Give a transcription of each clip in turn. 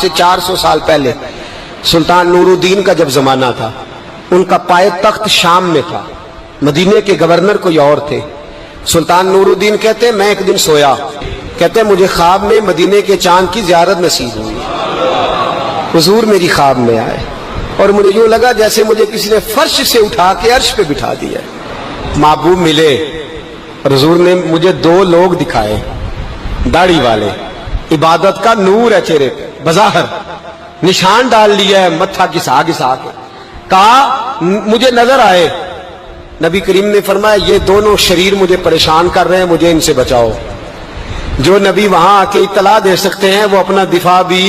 سے 400 سال پہلے سلطان نور الدین کا جب زمانہ تھا، ان کا پائے تخت شام میں تھا، مدینے کے گورنر کوئی اور تھے۔ سلطان نور الدین کہتے ہیں میں ایک دن سویا، کہتے ہیں مجھے خواب میں مدینے کے چاند کی زیارت نصیب ہوئی، حضور میری خواب میں آئے اور مجھے یوں لگا جیسے مجھے کسی نے فرش سے اٹھا کے عرش پہ بٹھا دیا۔ محبوب ملے اور حضور نے مجھے 2 لوگ دکھائے، داڑھی والے، عبادت کا نور ہے چہرے پہ، بظاہر نشان ڈال لیا ہے متھا گھسا گھسا کے، کہا مجھے نظر آئے۔ نبی کریم نے فرمایا یہ دونوں شریر مجھے پریشان کر رہے ہیں، مجھے ان سے بچاؤ۔ جو نبی وہاں آ کے اطلاع دے سکتے ہیں وہ اپنا دفاع بھی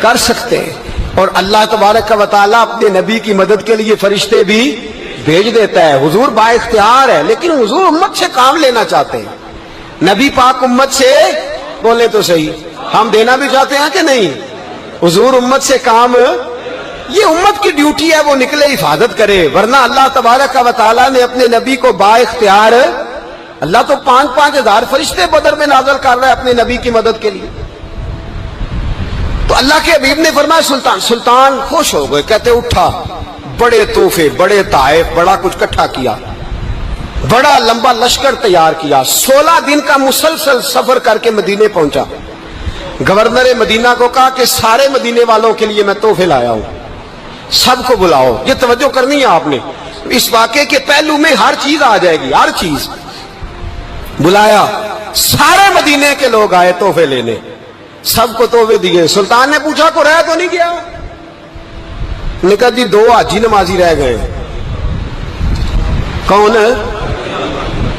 کر سکتے ہیں، اور اللہ تبارک و تعالیٰ اپنے نبی کی مدد کے لیے فرشتے بھی بھیج دیتا ہے۔ حضور با اختیار ہے، لیکن حضور امت سے کام لینا چاہتے ہیں۔ نبی پاک امت سے بولے تو صحیح، ہم دینا بھی چاہتے ہیں کہ نہیں؟ حضور امت سے کام، یہ امت کی ڈیوٹی ہے، وہ نکلے حفاظت کرے، ورنہ اللہ تبارک و تعالیٰ نے اپنے نبی کو با اختیار، اللہ تو 5,000 ہزار فرشتے بدر میں نازل کر رہا ہے اپنے نبی کی مدد کے لیے۔ تو اللہ کے حبیب نے فرمایا سلطان خوش ہو گئے، کہتے اٹھا، بڑے تحفے، بڑے تحائف، بڑا کچھ اکٹھا کیا، بڑا لمبا لشکر تیار کیا، 16 دن کا مسلسل سفر کر کے مدینے پہنچا۔ گورنر مدینہ کو کہا کہ سارے مدینے والوں کے لیے میں تحفے لایا ہوں، سب کو بلاؤ۔ یہ توجہ کرنی ہے آپ نے، اس واقعے کے پہلو میں ہر چیز آ جائے گی، ہر چیز۔ بلایا، سارے مدینے کے لوگ آئے تحفے لینے، سب کو تحفے دیے۔ سلطان نے پوچھا کو رہ تو نہیں گیا؟ نے کہا جی 2 حاجی نمازی رہ گئے۔ کون؟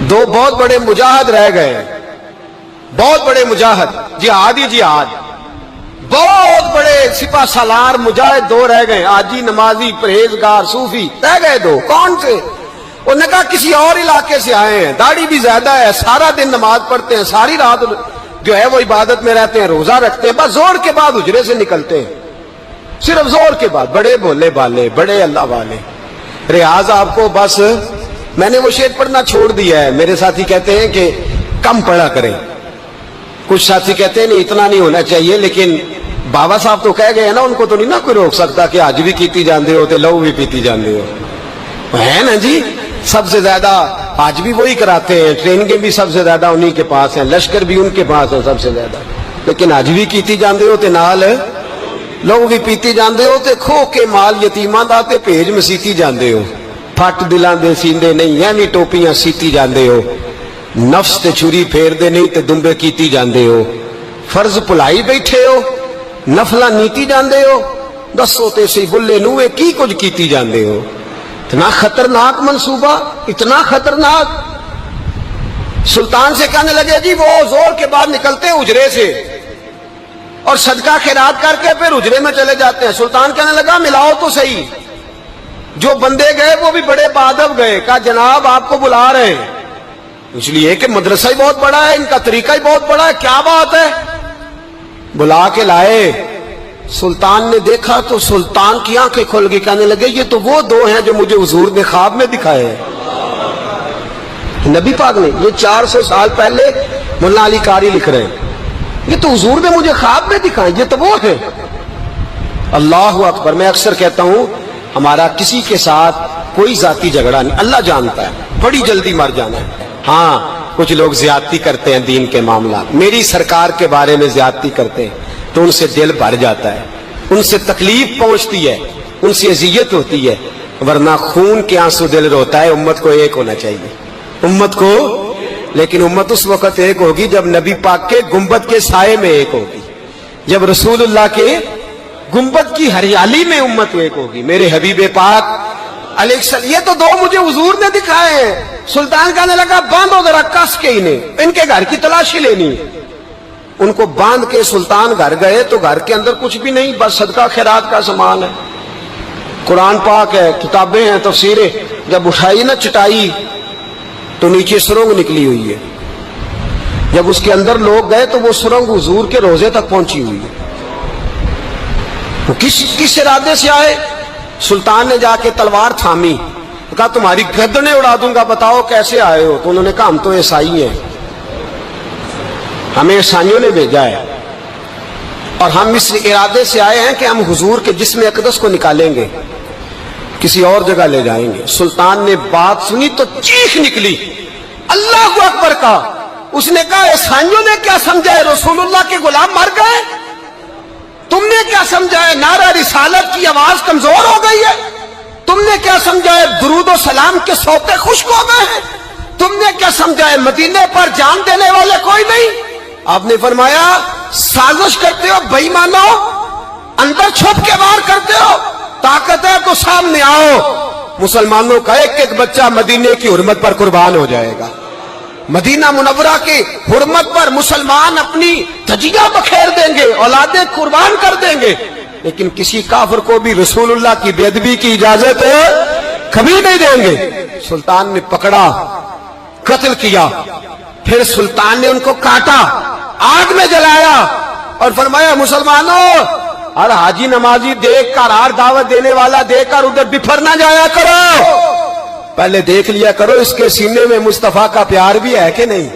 2 بہت بڑے مجاہد رہ گئے، بہت بڑے مجاہد، جہاد ہی جہاد، بہت بڑے سپاہ سالار مجاہد 2 رہ گئے، حاجی نمازی پرہیزگار صوفی رہ گئے 2۔ کون سے؟ انہوں نے کہا کسی اور علاقے سے آئے ہیں، داڑھی بھی زیادہ ہے، سارا دن نماز پڑھتے ہیں، ساری رات جو ہے وہ عبادت میں رہتے ہیں، روزہ رکھتے ہیں، بس زور کے بعد حجرے سے نکلتے ہیں، صرف زور کے بعد، بڑے بولے بالے، بڑے اللہ والے۔ ریاض آپ کو بس میں نے وہ شعر پڑھنا چھوڑ دیا ہے، میرے ساتھی کہتے ہیں کہ کم پڑھا کریں، کچھ ساتھی کہتے ہیں نہیں اتنا نہیں ہونا چاہیے، لیکن بابا صاحب تو کہہ گئے ہیں نا، ان کو تو نہیں نا کوئی روک سکتا کہ آج بھی کیتی جاندے ہو تے لو بھی پیتی جاندے ہو، ہے نا جی؟ سب سے زیادہ آج بھی وہی کراتے ہیں، ٹریننگیں بھی سب سے زیادہ انہی کے پاس ہیں، لشکر بھی ان کے پاس ہے سب سے زیادہ، لیکن آج بھی کیتی جاندے ہو تے نال لوگ بھی پیتی جاندے ہو تے کھو کے مال یتیماں دا تے بھیج مسیتی جاندے ہو، پھٹ دلاں دے سیندے نہیں ایویں ٹوپیاں سیتی جاندے ہو، نفس تے چھری پھیر دے نہیں تے دمبے کیتی جاندے ہو، فرض بھلائی بیٹھے ہو، نفلاں نیتی جاندے ہو، دسو تے سی بلے نوے کی کچھ کیتی جاندے ہو۔ اتنا خطرناک منصوبہ، اتنا خطرناک۔ سلطان سے کہنے لگے جی وہ زور کے بعد نکلتے ہیں حجرے سے اور صدقہ خیرات کر کے پھر حجرے میں چلے جاتے ہیں۔ سلطان کہنے لگا ملاؤ تو صحیح، جو بندے گئے وہ بھی بڑے بادب گئے، کہا جناب آپ کو بلا رہے ہیں، اس لیے کہ مدرسہ ہی بہت بڑا ہے، ان کا طریقہ ہی بہت بڑا ہے، کیا بات ہے؟ بلا کے لائے۔ سلطان نے دیکھا تو سلطان کی آنکھیں کھل گئی، کہنے لگے یہ تو وہ 2 ہیں جو مجھے حضور نے خواب میں دکھائے ہیں۔ نبی پاک نے، یہ 400 سال پہلے مولانا علی قاری لکھ رہے ہیں، یہ تو حضور نے مجھے خواب میں دکھائے، یہ تو وہ ہے۔ اللہ اکبر۔ میں اکثر کہتا ہوں ہمارا کسی کے ساتھ کوئی ذاتی جھگڑا نہیں، اللہ جانتا ہے، بڑی جلدی مر جانا ہے۔ ہاں کچھ لوگ زیادتی کرتے ہیں دین کے معاملات، میری سرکار کے بارے میں زیادتی کرتے ہیں تو ان سے دل بھر جاتا ہے، ان سے تکلیف پہنچتی ہے، ان سے اذیت ہوتی ہے، ورنہ خون کے آنسو دل روتا ہے۔ امت کو ایک ہونا چاہیے، امت کو، لیکن امت اس وقت ایک ہوگی جب نبی پاک کے گنبد کے سائے میں ایک ہوگی، جب رسول اللہ کے گنبد کی ہریالی میں امت ایک ہوگی۔ میرے حبیب پاک علیہ السلام، یہ تو 2 مجھے حضور نے دکھائے ہیں۔ سلطان کہنے لگا باندھو ذرا کس کے انہیں، ان کے گھر کی تلاشی لینی۔ ان کو باندھ کے سلطان گھر گئے تو گھر کے اندر کچھ بھی نہیں، بس صدقہ خیرات کا سامان ہے، قرآن پاک ہے، کتابیں ہیں، تفسیریں۔ جب اٹھائی نا چٹائی تو نیچے سرنگ نکلی ہوئی ہے، جب اس کے اندر لوگ گئے تو وہ سرنگ حضور کے روزے تک پہنچی ہوئی ہے۔ وہ کس ارادے سے آئے؟ سلطان نے جا کے تلوار تھامی، کہا تمہاری گردنیں اڑا دوں گا، بتاؤ کیسے آئے ہو؟ تو انہوں نے کہا ہم تو عیسائی ہیں، ہمیں عیسائیوں نے بھیجا ہے۔ اور ہم اس ارادے سے آئے ہیں کہ ہم حضور کے جسم اقدس کو نکالیں گے، کسی اور جگہ لے جائیں گے۔ سلطان نے بات سنی تو چیخ نکلی، اللہ اکبر کا۔ اس نے کہا عیسائیوں نے کیا سمجھا ہے رسول اللہ کے غلام مر گئے؟ تم نے کیا سمجھا ہے نعرہ رسالت کی آواز کمزور ہو گئی ہے؟ تم نے کیا سمجھا ہے درود و سلام کے سوتے خشک ہو گئے ہیں؟ تم نے کیا سمجھا ہے مدینے پر جان دینے والے کوئی نہیں؟ آپ نے فرمایا سازش کرتے ہو بے ایمانو، اندر چھپ کے وار کرتے ہو، طاقت ہے تو سامنے آؤ۔ مسلمانوں کا ایک ایک بچہ مدینے کی حرمت پر قربان ہو جائے گا۔ مدینہ منورہ کی حرمت پر مسلمان اپنی تجیہ بکھیر دیں گے، اولادیں قربان کر دیں گے، لیکن کسی کافر کو بھی رسول اللہ کی بے ادبی کی اجازت کبھی نہیں دیں گے۔ سلطان نے پکڑا، قتل کیا، پھر سلطان نے ان کو کاٹا، آگ میں جلایا اور فرمایا مسلمانوں، ہر حاجی نمازی دیکھ کر، ہر دعوت دینے والا دیکھ کر ادھر بفر نہ جایا کرو، پہلے دیکھ لیا کرو اس کے سینے میں مصطفیٰ کا پیار بھی ہے کہ نہیں،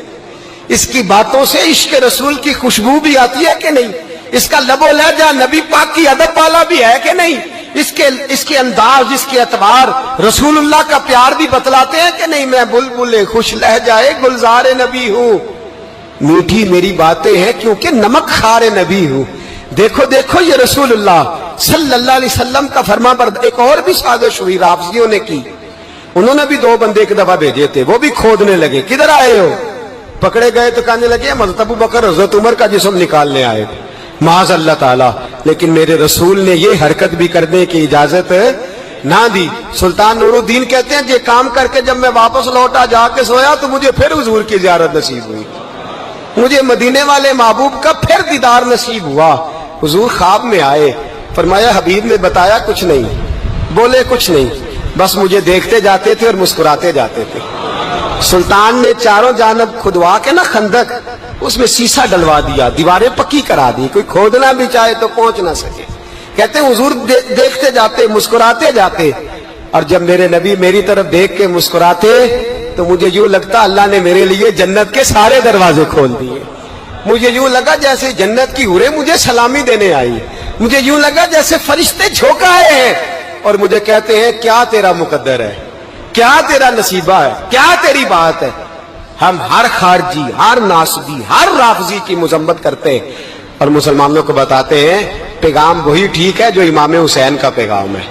اس کی باتوں سے عشق رسول کی خوشبو بھی آتی ہے کہ نہیں، اس کا لب و لہجہ نبی پاک کی ادب والا بھی ہے کہ نہیں، اس کے انداز، اس کے اعتبار رسول اللہ کا پیار بھی بتلاتے ہیں کہ نہیں۔ میں بلبل خوش لہجہ گلزار نبی ہوں، میٹھی میری باتیں ہیں کیونکہ نمک خار نبی ہوں۔ دیکھو دیکھو یہ رسول اللہ صلی اللہ علیہ وسلم کا فرما بردار۔ ایک اور بھی سازش ہوئی رافضیوں نے کی، انہوں نے بھی 2 بندے ایک دفعہ بھیجے تھے، وہ بھی کھودنے لگے، کدھر آئے ہو؟ پکڑے گئے تو کہنے لگے حضرت ابو بکر حضرت عمر کا جسم نکالنے آئے تھے، معاذ اللہ تعالی۔ لیکن میرے رسول نے یہ حرکت بھی کرنے کی اجازت نہ دی۔ سلطان نور الدین کہتے ہیں یہ کام کر کے جب میں واپس لوٹا، جا کے سویا تو مجھے پھر حضور کی زیارت نصیب ہوئی، مجھے مدینے والے محبوب کا پھر دیدار نصیب ہوا۔ حضور خواب میں آئے، فرمایا حبیب نے بتایا کچھ نہیں، بولے کچھ نہیں، بس مجھے دیکھتے جاتے تھے اور مسکراتے جاتے تھے۔ سلطان نے چاروں جانب کھدوا کے نا خندق، اس میں سیسا ڈلوا دیا، دیواریں پکی کرا دی، کوئی کھودنا بھی چاہے تو پہنچ نہ سکے۔ کہتے ہیں حضور دیکھتے جاتے، مسکراتے جاتے، اور جب میرے نبی میری طرف دیکھ کے مسکراتے تو مجھے یوں لگتا اللہ نے میرے لیے جنت کے سارے دروازے کھول دیے۔ مجھے یوں لگا جیسے جنت کی حوریں مجھے سلامی دینے آئی، مجھے یوں لگا جیسے فرشتے جھونک آئے ہیں اور مجھے کہتے ہیں کیا تیرا مقدر ہے، کیا تیرا نصیبہ ہے، کیا تیری بات ہے۔ ہم ہر خارجی، ہر ناسبی، ہر رافضی کی مذمت کرتے اور مسلمانوں کو بتاتے ہیں پیغام وہی ٹھیک ہے جو امام حسین کا پیغام ہے،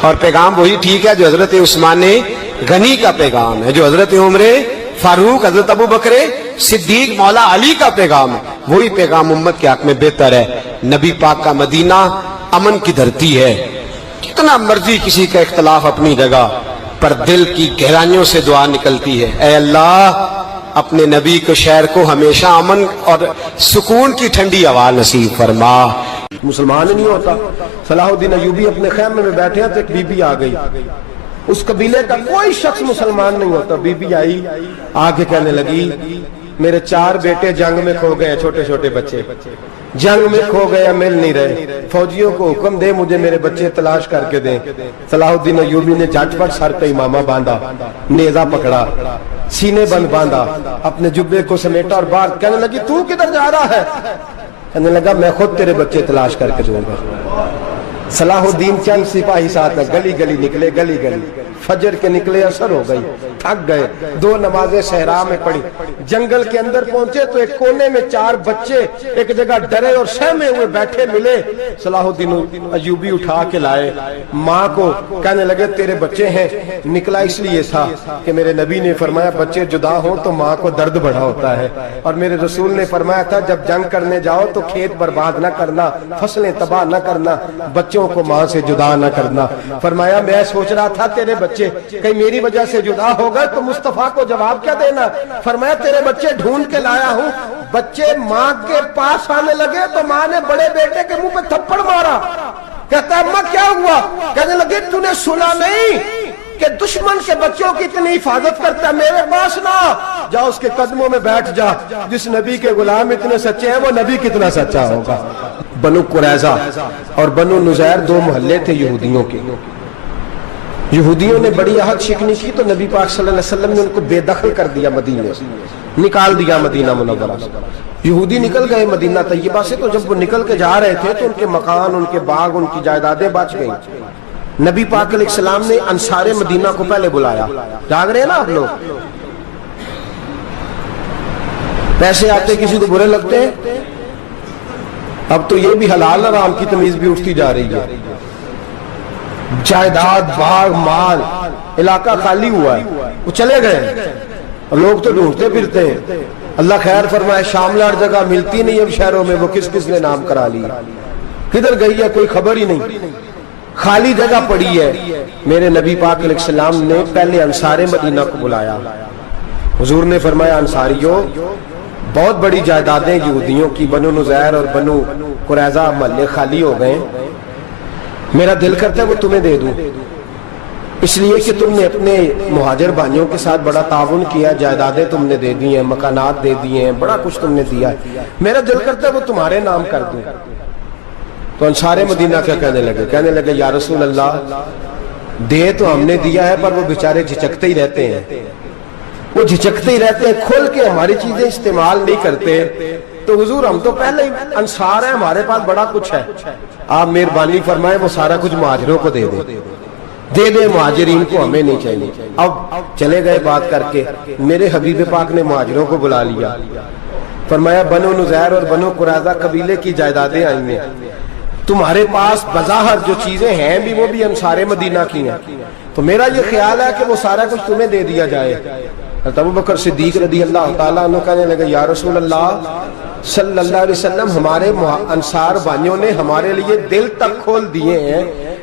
اور پیغام وہی ٹھیک ہے جو حضرت عثمان غنی کا پیغام ہے، جو حضرت عمر فاروق، حضرت ابو بکر صدیق، مولا علی کا پیغام ہے، وہی پیغام امت کے حق میں بہتر ہے۔ نبی پاک کا مدینہ امن کی دھرتی ہے، کتنا مرضی کسی کا اختلاف اپنی جگہ، پر دل کی گہرائیوں سے دعا نکلتی ہے، اے اللہ اپنے نبی کو شہر کو ہمیشہ امن اور سکون کی ٹھنڈی ہوا نصیب فرما۔ مسلمان ہی نہیں ہوتا۔ صلاح الدین ایوبی اپنے خیمے میں بیٹھے ہیں تو ایک بی بی آ گئی، اس قبیلے کا کوئی شخص مسلمان نہیں ہوتا۔ بی بی آئی، آگے کہنے لگی میرے 4 بیٹے جنگ میں کھو گئے، چھوٹے چھوٹے بچے جنگ میں کھو گئے، مل نہیں رہے، فوجیوں کو حکم دے مجھے میرے بچے تلاش کر کے دیں۔ صلاح الدین ایوبی نے جھٹ پٹ سر پہ امامہ باندھا، نیزہ پکڑا، سینے بند باندھا، اپنے جبے کو سمیٹا اور باہر کہنے لگی تو کدھر جا رہا ہے؟ کہنے لگا میں خود تیرے بچے تلاش کر کے دوں گا۔ صلاح الدین چند سپاہی ساتھ میں گلی گلی نکلے، گلی گلی فجر کے نکلے، اثر ہو گئی، تھک گئے، 2 نمازیں صحرا میں پڑھی، جنگل کے اندر پہنچے تو ایک کونے میں 4 بچے ایک جگہ ڈرے اور سہمے ہوئے بیٹھے ملے۔ صلاح الدین ایوبی اٹھا کے لائے، ماں کو کہنے لگے تیرے بچے ہیں۔ نکلا اس لیے تھا کہ میرے نبی نے فرمایا بچے جدا ہوں تو ماں کو درد بڑا ہوتا ہے، اور میرے رسول نے فرمایا تھا جب جنگ کرنے جاؤ تو کھیت برباد نہ کرنا، فصلیں تباہ نہ کرنا، بچوں کو ماں سے جدا نہ کرنا۔ فرمایا میں سوچ رہا تھا تیرے بچے کہیں میری وجہ سے جدا ہو گئے تو مصطفیٰ کو جواب کیا دینا۔ فرمایا تیرے بچے ڈھونڈ کے لایا ہوں۔ بچے ماں کے پاس آنے لگے تو ماں نے بڑے بیٹے کے منہ پہ تھپڑ مارا، کہتا ہے اماں کیا ہوا؟ کہنے لگے تو نے سنا نہیں کہ دشمن کے بچوں کی اتنی حفاظت کرتا ہے، میرے پاس نہ جا، اس کے قدموں میں بیٹھ جا، جس نبی کے غلام اتنے سچے ہیں وہ نبی کتنا سچا ہوگا۔ بنو قریظہ اور بنو نذیر 2 محلے تھے یہودیوں کے۔ یہودیوں نے بڑی عہد شکنی کی تو نبی پاک صلی اللہ علیہ وسلم نے ان کو بے دخل کر دیا، مدینے سے نکال دیا، مدینہ منورہ سے۔ یہودی نکل گئے مدینہ طیبہ سے، تو جب وہ نکل کے جا رہے تھے تو ان کے مکان، ان کے باغ، ان کی جائیدادیں بچ گئیں. نبی پاک علیہ السلام نے انصار مدینہ کو پہلے بلایا. جاگ رہے ہیں نا آپ لوگ؟ پیسے آتے کسی کو برے لگتے ہیں؟ اب تو یہ بھی حلال حرام کی تمیز بھی اٹھتی جا رہی ہے. جائیداد، باغ، مال، علاقہ خالی ہوا ہے، وہ چلے گئے. لوگ تو ڈھونڈتے پھرتے ہیں. اللہ خیر فرمائے، شاملہ ہر جگہ ملتی نہیں اب شہروں میں، وہ کس کس نے نام کرا لی، کدھر گئی ہے کوئی خبر ہی نہیں، خالی جگہ پڑی ہے. میرے نبی پاک علیہ السلام نے پہلے انصار مدینہ کو بلایا. حضور نے فرمایا انصاریوں، بہت بڑی جائیدادیں یہودیوں کی بنو نذیر اور بنو قریظہ محلے خالی ہو گئے، میرا دل کرتا ہے وہ تمہیں دے دوں، اس لیے کہ تم نے اپنے مہاجر بھائیوں کے ساتھ بڑا تعاون کیا، جائیدادیں تم نے دے دی ہیں، مکانات دے دیے ہیں، بڑا کچھ تم نے دیا ہے، میرا دل کرتا ہے وہ تمہارے نام کر دوں. تو انصار مدینہ کیا کہنے لگے یا رسول اللہ، دے تو ہم نے دیا ہے پر وہ بیچارے جھچکتے ہی رہتے ہیں، وہ جھچکتے ہی رہتے ہیں، کھول کے ہماری چیزیں استعمال نہیں کرتے. تو حضور ہم تو پہلے ہی انصار ہیں، ہمارے پاس بڑا کچھ ہے، آپ مہربانی فرمائیں وہ سارا کچھ مہاجروں کو دے دے مہاجرین کو، ہمیں نہیں چاہیے. اب چلے گئے بات کر کے. میرے حبیب پاک نے مہاجروں کو بلا لیا. فرمایا بنو نذیر اور بنو قریظہ قبیلے کی جائیدادیں آئی ہیں، تمہارے پاس بظاہر جو چیزیں ہیں بھی وہ بھی انصار مدینہ کی ہیں، تو میرا یہ خیال ہے کہ وہ سارا کچھ تمہیں دے دیا جائے. ابو بکر صدیق رضی اللہ تعالیٰ عنہ کہنے لگے یا رسول اللہ صلی اللہ علیہ وسلم، ہمارے انصار بھائیوں نے ہمارے لیے دل تک کھول دیے ہیں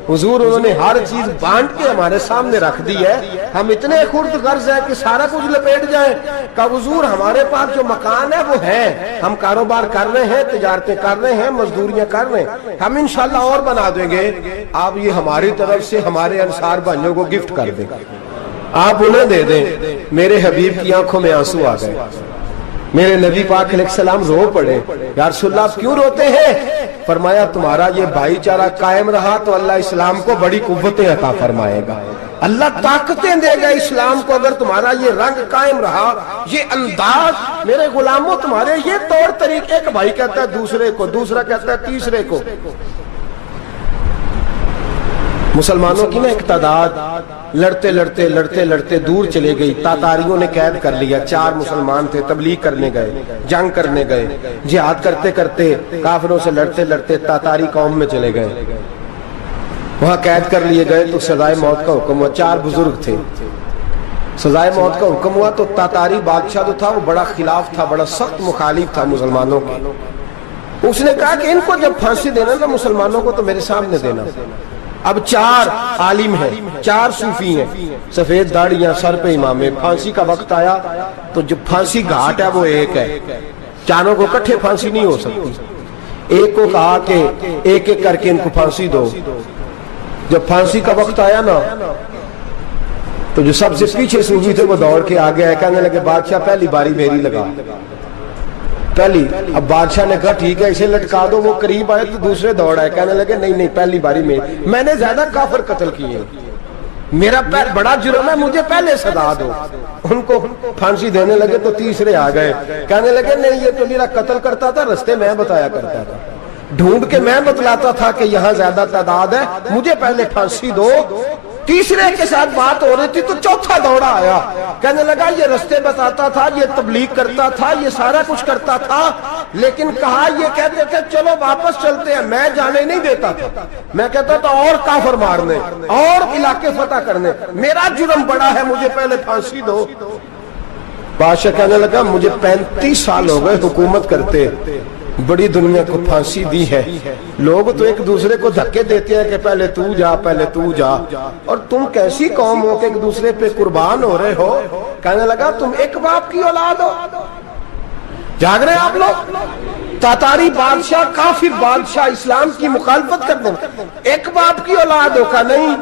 حضور، انہوں نے ہر چیز بانٹ کے ہمارے سامنے رکھ دی ہے، ہم اتنے خرد غرض ہیں کہ سارا کچھ لپیٹ جائیں. کہ حضور ہمارے پاس جو مکان ہے وہ ہے، ہم کاروبار کر رہے ہیں، تجارتیں کر رہے ہیں، مزدوریاں کر رہے ہیں، ہم انشاءاللہ اور بنا دیں گے، آپ یہ ہماری طرف سے ہمارے انصار بھائیوں کو گفٹ کر دیں، آپ انہیں دے دیں. میرے حبیب کی آنکھوں میں آنسو آ گئے. میرے نبی پاک علیہ السلام رو پڑے. یا رسول اللہ آپ کیوں روتے ہیں؟ فرمایا تمہارا یہ بھائی چارہ قائم رہا تو اللہ اسلام کو بڑی قوتیں عطا فرمائے گا، اللہ طاقتیں دے گا اسلام کو. اگر تمہارا یہ رنگ قائم رہا، یہ انداز، میرے غلاموں تمہارے یہ طور طریقے، ایک بھائی کہتا ہے دوسرے کو، دوسرا کہتا ہے تیسرے کو. مسلمانوں کی نا ایک تعداد لڑتے لڑتے دور چلے گئی. تاتاریوں نے قید کر لیا. 4 مسلمان تھے، تبلیغ کرنے گئے، جنگ کرنے گئے، جہاد کرتے کرتے کافروں سے لڑتے تاتاری قوم میں چلے گئے، وہاں قید کر لیے گئے. تو سزائے موت کا حکم ہوا. 4 بزرگ تھے، سزائے موت کا حکم ہوا. تو تاتاری بادشاہ جو تھا وہ بڑا خلاف تھا، بڑا سخت مخالف تھا مسلمانوں کے. اس نے کہا کہ ان کو جب پھانسی دینا نا مسلمانوں کو تو میرے سامنے دینا. اب 4 عالم ہیں، 4 صوفی ہیں، سفید داڑیاں، سر پہ امامے. پھانسی کا وقت آیا تو جو پھانسی گھاٹ ہے وہ ایک ہے، چاروں کو کٹھے پھانسی نہیں ہو سکتی. ایک کو کہا کہ ایک ایک کر کے ان کو پھانسی دو. جب پھانسی کا وقت آیا نا تو جو سب سے پیچھے صوفی تھے وہ دوڑ کے آگے آئے، کہنے لگے بادشاہ پہلی باری میری لگا پہلی. اب بادشاہ نے کہا ٹھیک ہے اسے لٹکا دو. وہ قریب آئے تو دوسرے دوڑ آئے، کہنے لگے نہیں پہلی باری میں نے زیادہ کافر قتل کیے، میرا بڑا جرم ہے، مجھے پہلے سزا دو. ان کو پھانسی دینے لگے تو تیسرے آ گئے، کہنے لگے نہیں یہ تو میرا قتل کرتا تھا، رستے میں بتایا کرتا تھا، ڈھونڈ کے میں بتلاتا تھا کہ یہاں زیادہ تعداد ہے، مجھے پہلے پھانسی دو. تیسرے کے ساتھ بات ہو رہی تھی تو چوتھا دوڑا آیا، کہنے لگا یہ رستے بتاتا تھا، یہ تبلیغ کرتا تھا، یہ سارا کچھ کرتا تھا، لیکن کہا یہ کہتے تھے چلو واپس چلتے ہیں، میں جانے نہیں دیتا تھا، میں کہتا تھا اور کافر مارنے اور علاقے فتح کرنے، میرا جرم بڑا ہے، مجھے پہلے پھانسی دو. بادشاہ کہنے لگا مجھے 35 سال ہو گئے حکومت کرتے، بڑی دنیا کو پھانسی دی ہے، لوگ تو ایک دوسرے کو دھکے دیتے ہیں کہ پہلے تو جا پہلے تو جا، اور تم کیسی قوم ہو کہ ایک دوسرے پہ قربان ہو رہے ہو. کہنے لگا تم ایک باپ کی اولاد ہو. جاگ رہے ہیں آپ لوگ؟ تاتاری بادشاہ، کافر بادشاہ، اسلام کی مخالفت کرتے ہیں. ایک باپ کی اولاد ہو کا نہیں،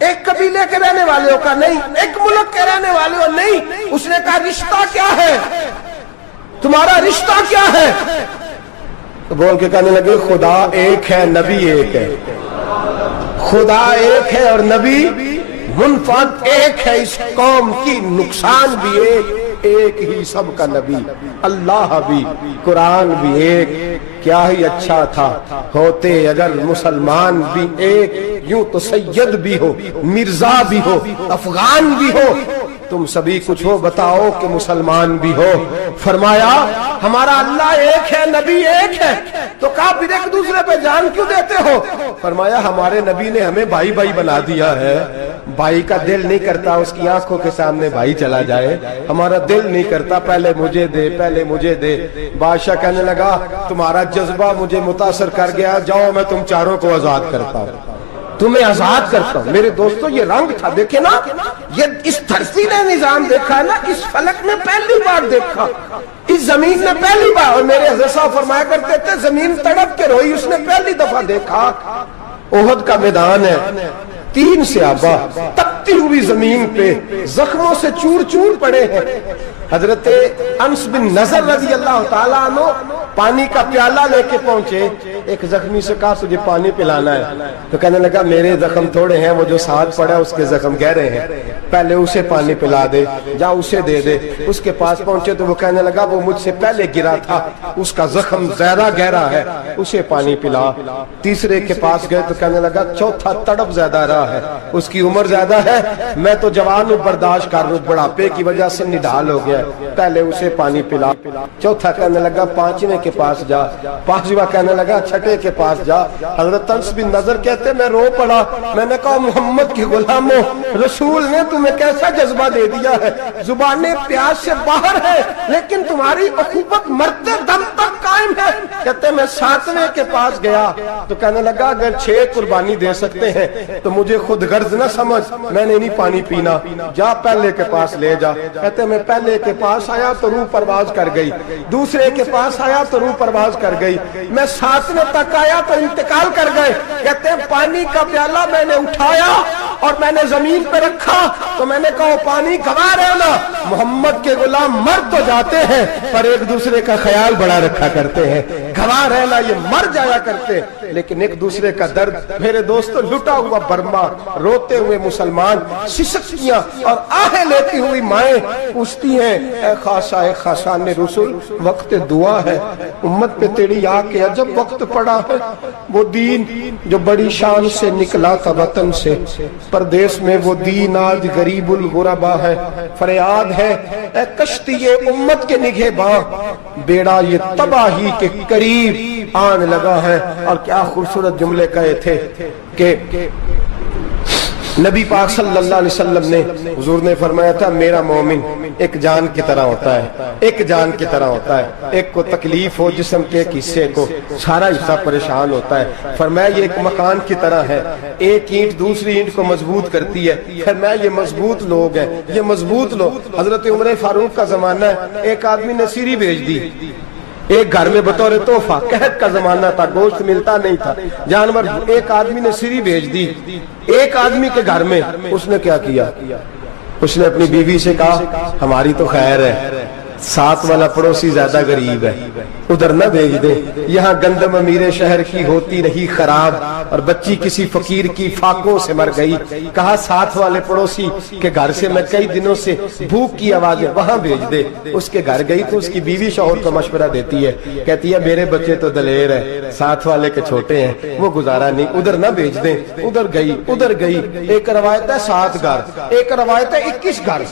ایک قبیلے کے رہنے والے ہو کا نہیں، ایک ملک کے رہنے والے ہو نہیں. اس نے کہا رشتہ کیا ہے تمہارا، رشتہ کیا ہے؟ تو بول کے کہنے لگے خدا ایک ہے، نبی ایک ہے. خدا ایک ہے اور نبی منفرد ایک ہے. اس قوم کی نقصان بھی ایک، ایک ہی سب کا نبی، اللہ بھی قرآن بھی ایک، کیا ہی اچھا تھا ہوتے اگر مسلمان بھی ایک، یوں تو سید بھی ہو، مرزا بھی ہو، افغان بھی ہو، تم سبھی کچھ ہو بتاؤ کہ مسلمان بھی ہو۔ فرمایا ہمارا اللہ ایک ہے، نبی ایک ہے، تو کہا پھر ایک دوسرے پہ جان کیوں دیتے ہو؟ فرمایا ہمارے نبی نے ہمیں بھائی بھائی بنا دیا ہے، بھائی کا دل نہیں کرتا اس کی آنکھوں کے سامنے بھائی چلا جائے، ہمارا دل نہیں کرتا پہلے مجھے دے پہلے مجھے دے۔ بادشاہ کہنے لگا تمہارا جذبہ مجھے متاثر کر گیا، جاؤ میں تم چاروں کو آزاد کرتا ہوں، تمہیں آزاد کرتا ہوں۔ میرے دوستو یہ رنگ تھا، دیکھیں نا، یہ اس دھرتی نے نظام دیکھا ہے نا، اس فلک نے پہلی بار دیکھا، اس زمین نے پہلی بار، اور میرے حضرت صاحب فرمایا کرتے تھے زمین تڑپ کے روئی، اس نے پہلی دفعہ دیکھا۔ احد کا میدان ہے، 3 صحابہ تپتی ہوئی زمین پہ زخموں سے چور چور پڑے ہیں۔ حضرت انس بن نضر رضی اللہ تعالیٰ عنہ پانی کا پیالہ لے کے پہنچے، ایک زخمی سے کہا تجھے پانی پلانا ہے، تو کہنے لگا میرے زخم تھوڑے ہیں، وہ جو ساتھ پڑا اس کے زخم گہرے ہیں، پہلے اسے پانی پلا دے، جا اسے دے دے۔ اس کے پاس پہنچے تو وہ کہنے لگا وہ مجھ سے پہلے گرا تھا، اس کا زخم زیادہ گہرا ہے، اسے پانی پلا۔ تیسرے کے پاس گئے تو کہنے لگا چوتھا تڑپ زیادہ رہا ہے، اس کی عمر زیادہ ہے، میں تو جوان ہوں برداشت کر لوں، بڑھاپے کی وجہ سے نڈھال ہو گیا، پہلے اسے پانی پلا۔ چوتھا کہنے لگا پانچویں کے پاس جا، پانچواں کہنے لگا چھٹے کے پاس جا۔ حضرت انس بن نضر کہتے میں رو پڑا، میں نے کہا محمد کے غلاموں، رسول نے تمہیں کیسا جذبہ دے دیا ہے، زبانیں پیاس سے باہر ہے لیکن تمہاری اخوت مرتے دم تک قائم ہے۔ کہتے میں 7ویں کے پاس گیا تو کہنے لگا اگر 6 قربانی دے سکتے ہیں تو مجھے خود غرض نہ سمجھ، میں نے نہیں پانی پینا، جا پہلے کے پاس لے جا۔ کہتے میں پہلے کے پاس آیا تو روح پرواز کر گئی، دوسرے کے پاس آیا تو روح پرواز کر گئی، میں 7ویں تک آیا تو انتقال کر گئے۔ کہتے ہیں پانی کا پیالہ میں نے اٹھایا اور میں نے زمین پہ رکھا تو میں نے کہا پانی گوا رہنا، محمد کے غلام مر تو جاتے ہیں پر ایک دوسرے کا خیال بڑا رکھا کرتے ہیں، گوا رہنا یہ مر جایا کرتے لیکن ایک دوسرے کا درد۔ میرے دوستو لٹا ہوا برما، روتے ہوئے مسلمان، سسکیاں اور آہیں لیتی ہوئی مائیں پوچھتی ہیں اے خاصا اے خاصان رسول وقت دعا ہے، امت پہ تیری آ کے عجب وقت پڑا ہے، وہ دین جو بڑی شان سے نکلا تھا وطن سے، پردیس میں وہ دین آج غریب الغربا ہے، فریاد ہے اے کشتی امت کے نگہباں، بیڑا یہ تباہی کے قریب آن لگا ہے۔ اور کیا خوبصورت جملے کہے تھے کہ نبی پاک صلی اللہ علیہ وسلم نے، حضور نے فرمایا تھا میرا مومن ایک جان کی طرح ہوتا ہے، ایک جان کی طرح ہوتا ہے، ایک کو تکلیف ہو جسم کے ایک حصے کو سارا حصہ پریشان ہوتا ہے، فرمایا یہ ایک مکان کی طرح ہے، ایک اینٹ دوسری اینٹ کو مضبوط کرتی ہے، فرمایا یہ مضبوط لوگ ہیں، یہ مضبوط لوگ۔ حضرت عمر فاروق کا زمانہ ہے، ایک آدمی نے سیری بھیج دی ایک گھر میں بطور تحفہ، قحط کا زمانہ تھا، گوشت ملتا نہیں تھا، جانور، ایک آدمی نے سیری بھیج دی ایک آدمی کے گھر میں، اس نے کیا کیا، اس نے اپنی بیوی سے کہا ہماری تو خیر ہے، ساتھ والا پڑوسی زیادہ غریب ہے، ادھر نہ بھیج دے، یہاں گندم امیر شہر کی ہوتی رہی خراب اور بچی کسی فقیر کی فاقوں سے مر گئی، کہا ساتھ والے پڑوسی کے گھر سے میں کئی دنوں سے بھوک کی آوازیں وہاں بھیج دے۔ اس کے گھر گئی تو اس کی بیوی شوہر کو مشورہ دیتی ہے، کہتی ہے میرے بچے تو دلیر ہے، ساتھ والے کے چھوٹے ہیں، وہ گزارا نہیں، ادھر نہ بھیج دیں، ادھر گئی، ایک روایت ہے 7 گھر، ایک روایت ہے 21 گھر،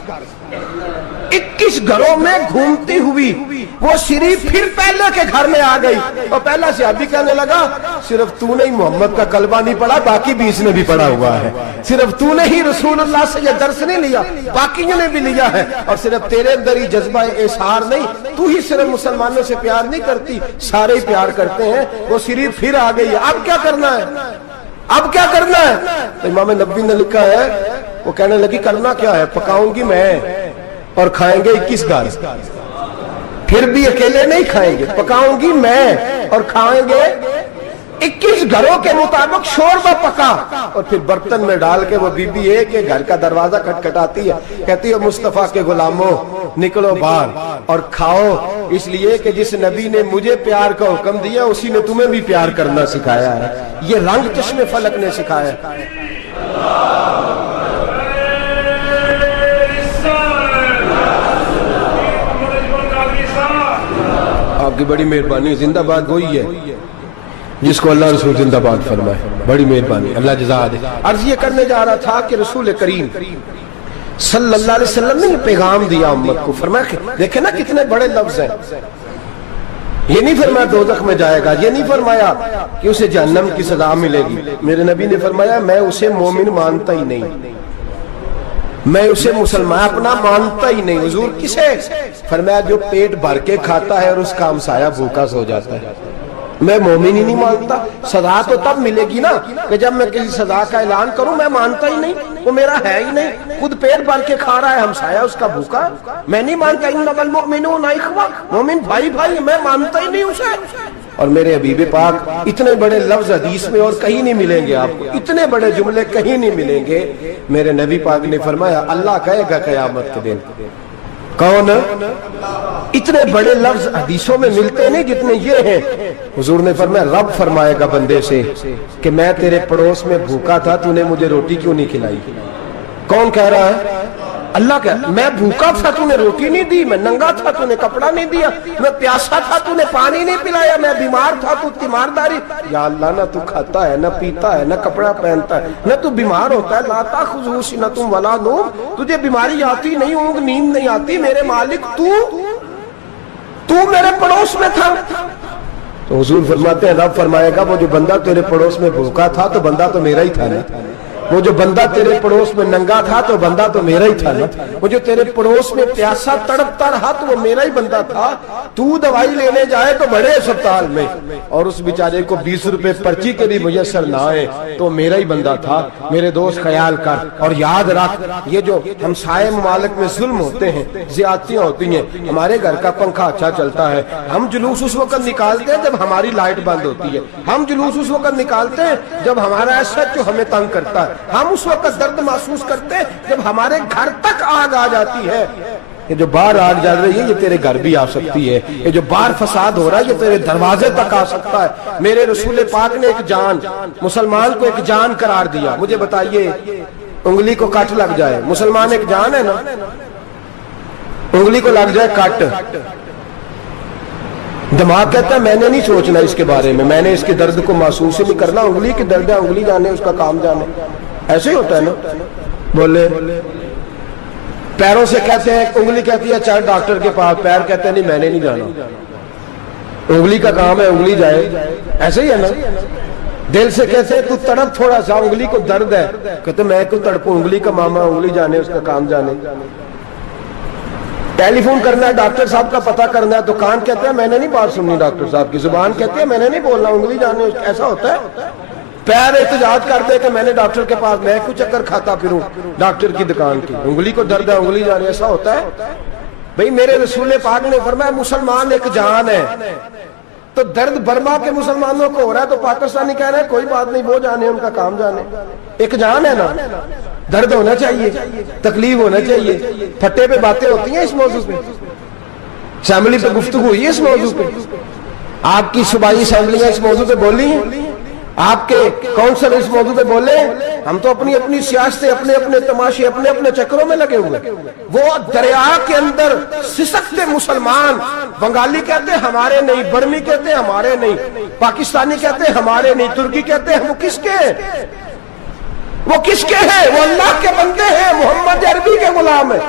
21 گھروں میں گھومتی ہوئی وہ سری پھر پہلے کے گھر میں آ گئی، اور پہلا صحابی کہنے لگا صرف تو نے ہی محمد کا کلمہ نہیں پڑھا، باقی 20 نے بھی پڑھا ہوا ہے، صرف تو نے ہی رسول اللہ سے یہ درس نہیں لیا، باقیوں نے بھی لیا ہے، اور صرف تیرے اندر ہی جذبہ احسار نہیں، تو ہی صرف مسلمانوں سے پیار نہیں کرتی، سارے ہی پیار کرتے ہیں۔ وہ سری پھر آ گئی، اب کیا کرنا ہے، اب کیا کرنا ہے؟ تو امام نبوی نے لکھا ہے، وہ کہنے لگی کرنا کیا ہے، پکاؤں گی میں اور کھائیں گے 21 گھر، پھر بھی اکیلے نہیں کھائیں گے، پکاؤں گی میں اور کھائیں گے 21 گھروں کے مطابق شوربہ پکا، اور پھر برتن میں ڈال کے وہ بی بی ایک گھر کا دروازہ کھٹکھٹاتی ہے، کہتی ہے مصطفیٰ کے غلاموں نکلو باہر اور کھاؤ، اس لیے کہ جس نبی نے مجھے پیار کا حکم دیا اسی نے تمہیں بھی پیار کرنا سکھایا ہے، یہ رنگ چشم فلک نے سکھایا ہے۔ آپ کی بڑی مہربانی, زندہ باد وہی ہے جس کو اللہ رسول زندہ باد فرمائے, بڑی مہربانی, اللہ جزا دے. عرض یہ کرنے جا رہا تھا کہ رسول کریم صلی اللہ علیہ وسلم نے پیغام دیا امت کو, فرمایا دیکھیں نا کتنے بڑے لفظ ہیں. یہ نہیں فرمایا دوزخ میں جائے گا, یہ نہیں فرمایا کہ اسے جہنم کی سزا ملے گی. میرے نبی نے فرمایا میں اسے مومن مانتا ہی نہیں, میں اسے مسلمان اپنا مانتا ہی نہیں. حضور کسے؟ فرمایا جو پیٹ بھر کے کھاتا ہے اور اس کا ہمسایہ بھوکا سو جاتا ہے. میں مومن ہی نہیں مانتا. سزا تو تب ملے گی نا کہ جب میں کسی سزا کا اعلان کروں. میں مانتا ہی نہیں, وہ میرا ہے ہی نہیں. خود پیٹ بھر کے کھا رہا ہے, ہمسایہ اس کا بھوکا, میں نہیں مانتا. انما المؤمنون اخوہ, مومن بھائی بھائی, میں مانتا ہی نہیں اسے. اور میرے حبیب پاک اتنے بڑے لفظ حدیث میں اور کہیں نہیں ملیں گے آپ کو, اتنے بڑے جملے کہیں نہیں ملیں گے. میرے نبی پاک نے فرمایا اللہ کہے گا قیامت کے دن, کون؟ اتنے بڑے لفظ حدیثوں میں ملتے نہیں جتنے یہ ہیں. حضور نے فرمایا رب فرمائے گا بندے سے کہ میں تیرے پڑوس میں بھوکا تھا, تو نے مجھے روٹی کیوں نہیں کھلائی؟ کون کہہ رہا ہے؟ اللہ کہہ, میں بھوکا تھا تو نے روٹی نہیں دی, میں ننگا تھا تو نے کپڑا نہیں دیا, میں پیاسا تھا تو نے پانی نہیں پلایا, میں بیمار تھا تو تیمارداری. یا اللہ نہ تو کھاتا ہے, نہ پیتا ہے, نہ کپڑا پہنتا ہے, نہ تو بیمار ہوتا ہے. لا تاخذہ سنۃ ولا نوم, تجھے بیماری آتی نہیں, اونگ نیند نہیں آتی. میرے مالک تو میرے پڑوس میں تھا. تو حضور فرماتے ہیں رب فرمائے گا وہ جو بندہ تیرے پڑوس میں بھوکا تھا تو بندہ تو میرا ہی تھا نا, وہ جو بندہ تیرے پڑوس میں ننگا تھا تو بندہ تو میرا ہی تھا نا, وہ جو تیرے پڑوس میں پیاسا تڑپتا رہا تو وہ میرا ہی بندہ تھا. تو دوائی لینے جائے تو بڑے اسپتال میں اور اس بیچارے کو 20 روپے پرچی کے بھی میسر نہ آئے تو میرا ہی بندہ تھا. میرے دوست خیال کر اور یاد رکھ, یہ جو ہمسائے ممالک میں ظلم ہوتے ہیں, زیادتیاں ہوتی ہیں. ہمارے گھر کا پنکھا اچھا چلتا ہے, ہم جلوس اس وقت نکالتے ہیں جب ہماری لائٹ بند ہوتی ہے. ہم جلوس اس وقت نکالتے ہیں جب ہمارا ایسا جو ہمیں تنگ کرتا ہے. ہم اس وقت درد محسوس کرتے ہیں جب ہمارے گھر تک آگ آ جاتی ہے. یہ جو باہر آگ جل رہی ہے یہ تیرے گھر بھی آ سکتی ہے, یہ جو باہر فساد ہو رہا ہے یہ تیرے دروازے تک آ سکتا ہے. میرے رسول پاک نے ایک جان, مسلمان کو ایک جان قرار دیا. مجھے بتائیے انگلی کو کٹ لگ جائے, مسلمان ایک جان ہے نا, انگلی کو لگ جائے کٹ, دماغ کہتا ہے میں نے نہیں سوچنا اس کے بارے میں نے اس کے درد کو محسوس ہی نہیں کرنا. انگلی کی درد ہے, انگلی جانے, اس کا کام جانے. ایسے ہی ہوتا ہے نا. بولے پیروں سے کہتے ہیں, انگلی کہتی ہے چل ڈاکٹر کے پاس, پیر کہتے ہیں نہیں میں نے نہیں جانا, انگلی کا کام ہے انگلی جائے. ایسے ہی ہے نا. دل سے کہتے ہیں تو تڑپ تھوڑا سا, انگلی کو درد ہے, کہتے میں کو تڑپوں, انگلی کا ماما, انگلی جانے, اس کا کام جانے. ٹیلی فون کرنا ہے, ڈاکٹر صاحب کا پتہ کرنا ہے, دکان کہتے ہیں میں نے نہیں بات سننی ڈاکٹر صاحب کی, زبان کہتے ہیں میں نے نہیں بولنا, انگلی جانے. ایسا ہوتا ہے. پیر احتجاج کرتے کہ میں نے ڈاکٹر کے پاس, میں کچھ چکر کھاتا پھروں ڈاکٹر کی دکان کی, انگلی کو درد ہے انگلی جانے. ایسا ہوتا ہے بھئی. میرے رسول پاک نے فرمایا مسلمان ایک جان ہے. تو درد برما کے مسلمانوں کو ہو رہا ہے تو پاکستانی کہہ رہے ہیں کوئی بات نہیں, وہ جانے, ان کا کام جانے. ایک جان ہے نا, درد ہونا چاہیے, تکلیف ہونا چاہیے. پھٹے پہ باتیں ہوتی ہیں اس موضوع پہ, اسمبلی پہ گفتگو ہوئی ہے اس موضوع پہ, آپ کی صوبائی اسمبلیاں اس موضوع پہ بولی ہیں, آپ کے کونسل اس موضوع پہ بولے. ہم تو اپنی اپنی سیاستیں, اپنے اپنے تماشے, اپنے اپنے چکروں میں لگے ہوئے. وہ دریا کے اندر سسکتے مسلمان, بنگالی کہتے ہیں ہمارے نہیں, برمی کہتے ہیں ہمارے نہیں, پاکستانی کہتے ہیں ہمارے نہیں, ترکی کہتے ہیں وہ کس کے ہیں, وہ کس کے ہیں؟ وہ اللہ کے بندے ہیں, محمد عربی کے غلام ہیں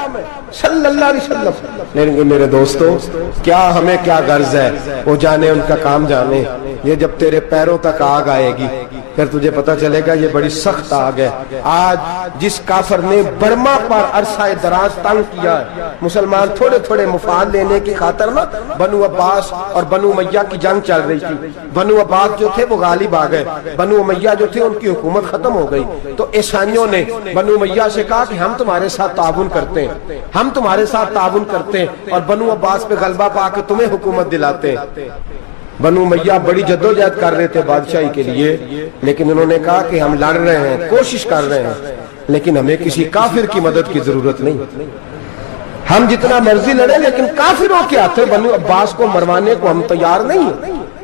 صلی اللہ علیہ وسلم. لیکن میرے دوستو کیا ہمیں کیا غرض ہے, وہ جانے ان کا کام جانے. یہ جب تیرے پیروں تک آگ آئے گی پھر تجھے پتا چلے گا یہ بڑی سخت آگ ہے. آج جس کافر نے برما پر عرصہ دراز تنگ کیا ہے, مسلمان تھوڑے تھوڑے مفاد لینے کی خاطر نا, بنو عباس اور بنو امیہ کی جنگ چل رہی تھی. بنو عباس جو تھے وہ غالب آ گئے, بنو امیہ جو تھے ان کی حکومت ختم ہو گئی. تو عیسائیوں نے بنو امیہ سے کہا کہ ہم تمہارے ساتھ تعاون کرتے ہیں, ہم تمہارے ساتھ تعاون کرتے ہیں اور بنو عباس پہ غلبہ پا کے تمہیں حکومت دلاتے ہیں. بنو امیہ بڑی جدوجہد کر رہے تھے بادشاہی کے لیے, لیکن انہوں نے کہا کہ ہم لڑ رہے ہیں, کوشش کر رہے ہیں, لیکن ہمیں کسی کافر کی مدد کی ضرورت نہیں. ہم جتنا مرضی لڑیں لیکن کافروں کے ہاتھوں بنو عباس کو مروانے کو ہم تیار نہیں ہیں.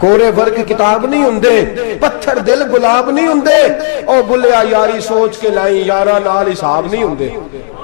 ਕੋਰੇ ਵਰਗ ਕਿਤਾਬ ਨਹੀਂ ਹੁੰਦੇ, ਪੱਥਰ ਦਿਲ ਗੁਲਾਬ ਨਹੀਂ ਹੁੰਦੇ। ਉਹ ਬੁੱਲਿਆ ਯਾਰੀ ਸੋਚ ਕੇ ਲਾਈ, ਯਾਰਾਂ ਨਾਲ ਹਿਸਾਬ ਨਹੀਂ ਹੁੰਦੇ।